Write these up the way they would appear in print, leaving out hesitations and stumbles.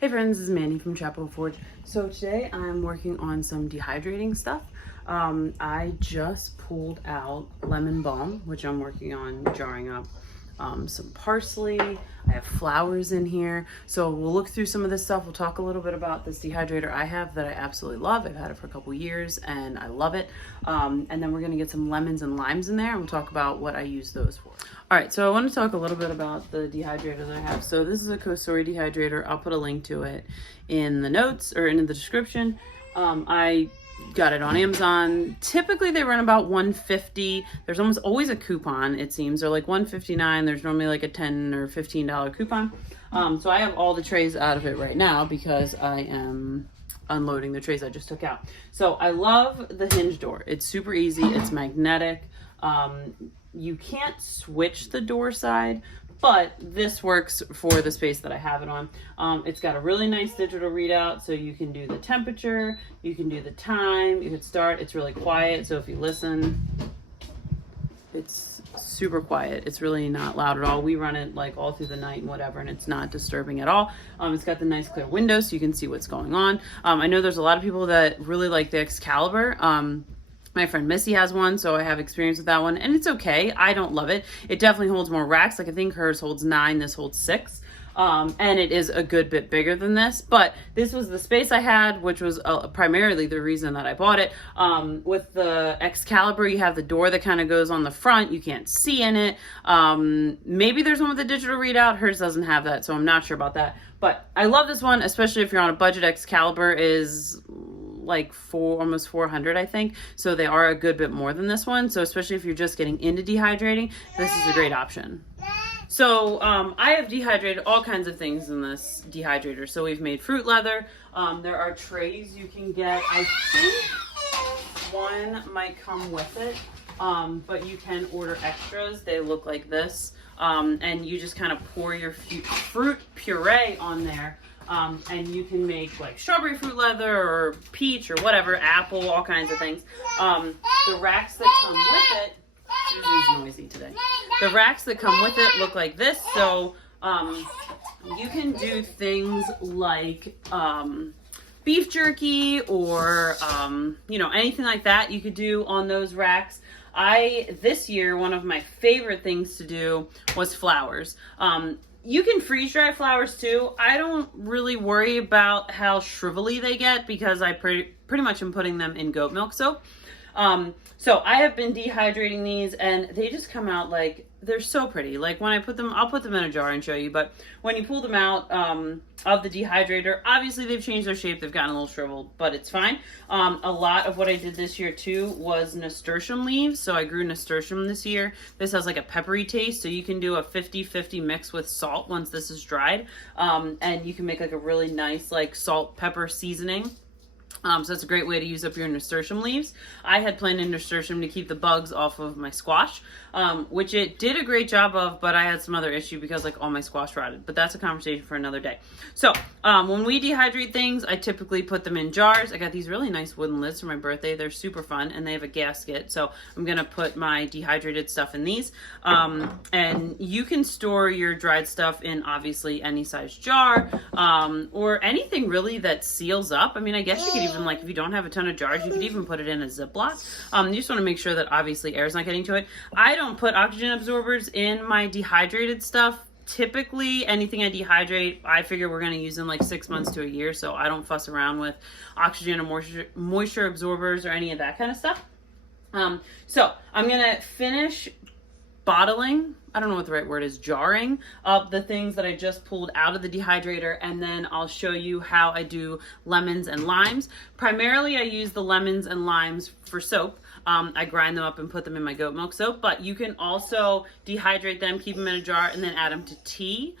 Hey friends, this is Mandy from Chapel Forge. So today I'm working on some dehydrating stuff. I just pulled out lemon balm, which I'm working on jarring up. Some parsley. I have flowers in here. So we'll look through some of this stuff. We'll talk a little bit about this dehydrator I have that I absolutely love. I've had it for a couple years and I love it. And then we're gonna get some lemons and limes in there and we'll talk about what I use those for. All right, so I want to talk a little bit about the dehydrator that I have. So this is a Kosori dehydrator. I'll put a link to it in the notes or in the description. I got it on Amazon. Typically they run about $150. There's almost always a coupon, it seems. They're like $159. There's normally like a $10 or $15 coupon. So I have all the trays out of it right now because I am unloading the trays I just took out. So I love the hinge door. It's super easy. It's magnetic. You can't switch the door side, but this works for the space that I have it on. It's got a really nice digital readout, so you can do the temperature, you can do the time, you can start. It's really quiet, so if you listen, it's super quiet. It's really not loud at all. We run it like all through the night and whatever, and it's not disturbing at all. It's got the nice clear window so you can see what's going on. I know there's a lot of people that really like the Excalibur. My friend Missy has one, so I have experience with that one, and it's okay. I don't love it. It definitely holds more racks. Like I think hers holds 9, this holds 6. And it is a good bit bigger than this, but this was the space I had, which was primarily the reason that I bought it. With the Excalibur, you have the door that kind of goes on the front. You can't see in it. Maybe there's one with a digital readout. Hers doesn't have that, so I'm not sure about that. But I love this one, especially if you're on a budget. Excalibur is like almost 400, I think. So they are a good bit more than this one. So especially if you're just getting into dehydrating, this is a great option. So I have dehydrated all kinds of things in this dehydrator. So we've made fruit leather. There are trays you can get. I think one might come with it, but you can order extras. They look like this. And you just kind of pour your fruit puree on there. And you can make like strawberry fruit leather or peach or whatever, apple, all kinds of things. The racks that come with it, Susie's noisy today. The racks that come with it look like this. So you can do things like beef jerky or anything like that you could do on those racks. This year, one of my favorite things to do was flowers. You can freeze dry flowers too. I don't really worry about how shrivelly they get because I pretty much am putting them in goat milk soap. So I have been dehydrating these and they just come out like, they're so pretty. Like when I put them, I'll put them in a jar and show you, but when you pull them out of the dehydrator, obviously they've changed their shape. They've gotten a little shriveled, but it's fine. A lot of what I did this year too was nasturtium leaves. So I grew nasturtium this year. This has like a peppery taste. So you can do a 50-50 mix with salt once this is dried. And you can make like a really nice like salt pepper seasoning. So that's a great way to use up your nasturtium leaves. I had planted nasturtium to keep the bugs off of my squash, which it did a great job of, but I had some other issue because like all my squash rotted, but that's a conversation for another day. So when we dehydrate things, I typically put them in jars. I got these really nice wooden lids for my birthday. They're super fun and they have a gasket. So I'm going to put my dehydrated stuff in these. And you can store your dried stuff in obviously any size jar or anything really that seals up. I mean, I guess you could even like if you don't have a ton of jars, you could even put it in a Ziploc. You just want to make sure that obviously air is not getting to it. I don't put oxygen absorbers in my dehydrated stuff. Typically anything I dehydrate, I figure we're going to use in like 6 months to a year. So I don't fuss around with oxygen or moisture absorbers or any of that kind of stuff. So I'm going to finish bottling, I don't know what the right word is, jarring up the things that I just pulled out of the dehydrator, and then I'll show you how I do lemons and limes. Primarily I use the lemons and limes for soap. I grind them up and put them in my goat milk soap, but you can also dehydrate them, keep them in a jar, and then add them to tea.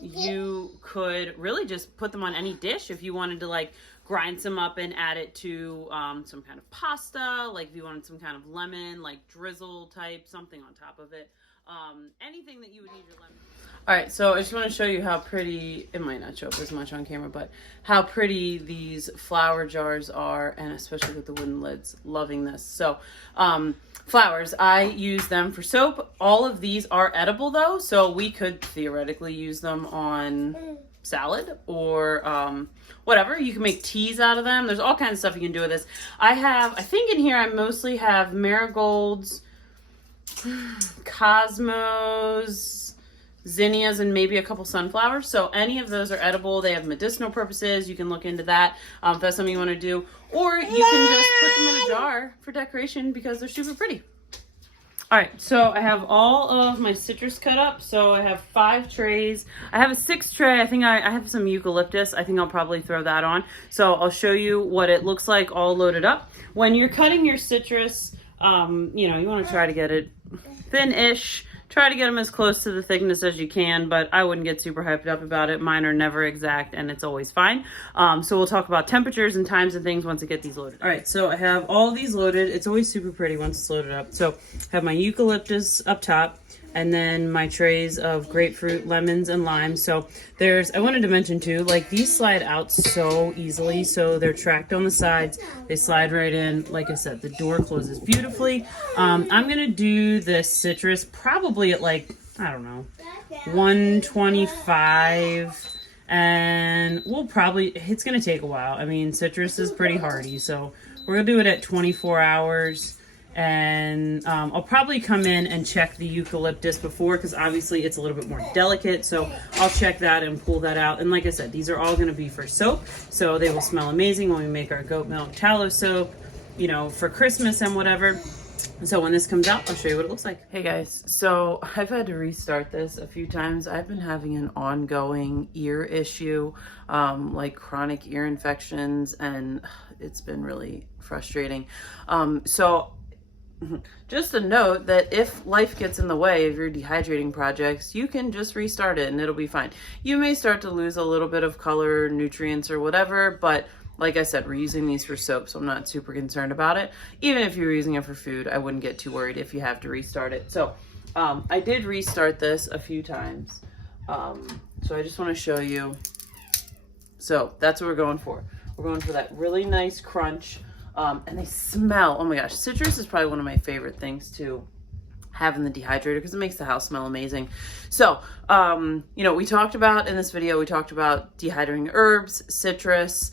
You could really just put them on any dish if you wanted to like grind some up and add it to some kind of pasta, like if you wanted some kind of lemon, like drizzle type, something on top of it. Anything that you would need your lemon. All right, so I just want to show you how pretty, it might not show up as much on camera, but how pretty these flower jars are, and especially with the wooden lids. Loving this. So flowers, I use them for soap. All of these are edible though, so we could theoretically use them on salad or whatever. You can make teas out of them. There's all kinds of stuff you can do with this. I think in here I mostly have marigolds, cosmos, zinnias, and maybe a couple sunflowers. So any of those are edible. They have medicinal purposes. You can look into that if that's something you want to do. Or you can just put them in a jar for decoration because they're super pretty. All right, so I have all of my citrus cut up. So I have 5 trays. I have a 6th tray. I think I have some eucalyptus. I think I'll probably throw that on. So I'll show you what it looks like all loaded up. When you're cutting your citrus, you know, you want to try to get it thin-ish. Try to get them as close to the thickness as you can, but I wouldn't get super hyped up about it. Mine are never exact, and it's always fine. So we'll talk about temperatures and times and things once I get these loaded. All right, so I have all these loaded. It's always super pretty once it's loaded up. So I have my eucalyptus up top, and then my trays of grapefruit, lemons, and limes. So I wanted to mention too, like these slide out so easily. So they're tracked on the sides. They slide right in. Like I said, the door closes beautifully. I'm gonna do the citrus probably at like, I don't know, 125. And it's gonna take a while. I mean, citrus is pretty hardy. So we're gonna do it at 24 hours. And I'll probably come in and check the eucalyptus before, because obviously it's a little bit more delicate. So I'll check that and pull that out. And like I said, these are all going to be for soap. So they will smell amazing when we make our goat milk tallow soap, you know, for Christmas and whatever. So when this comes out, I'll show you what it looks like. Hey guys, so I've had to restart this a few times. I've been having an ongoing ear issue, like chronic ear infections, and it's been really frustrating. So just a note that if life gets in the way of your dehydrating projects, you can just restart it and it'll be fine. You may start to lose a little bit of color, nutrients, or whatever, but like I said, we're using these for soap, so I'm not super concerned about it. Even if you're using it for food, I wouldn't get too worried if you have to restart it. So I did restart this a few times. So I just want to show you. So that's what we're going for. We're going for that really nice crunch. And they smell, oh my gosh, citrus is probably one of my favorite things to have in the dehydrator because it makes the house smell amazing. So, you know, we talked about in this video, we talked about dehydrating herbs, citrus,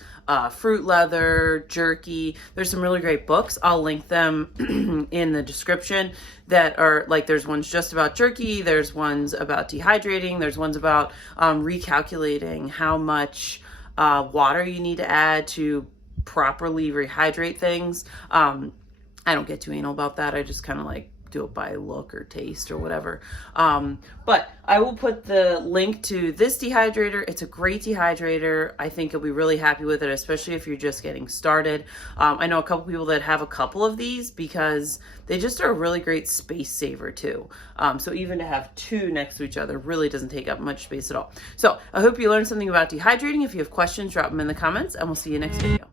fruit leather, jerky. There's some really great books. I'll link them in the description that are like, there's ones just about jerky. There's ones about dehydrating. There's ones about recalculating how much water you need to add to properly rehydrate things. I don't get too anal about that. I just kind of like do it by look or taste or whatever. But I will put the link to this dehydrator. It's a great dehydrator. I think you'll be really happy with it, especially if you're just getting started. I know a couple people that have a couple of these because they just are a really great space saver too. So even to have 2 next to each other really doesn't take up much space at all. So I hope you learned something about dehydrating. If you have questions, drop them in the comments and we'll see you next video.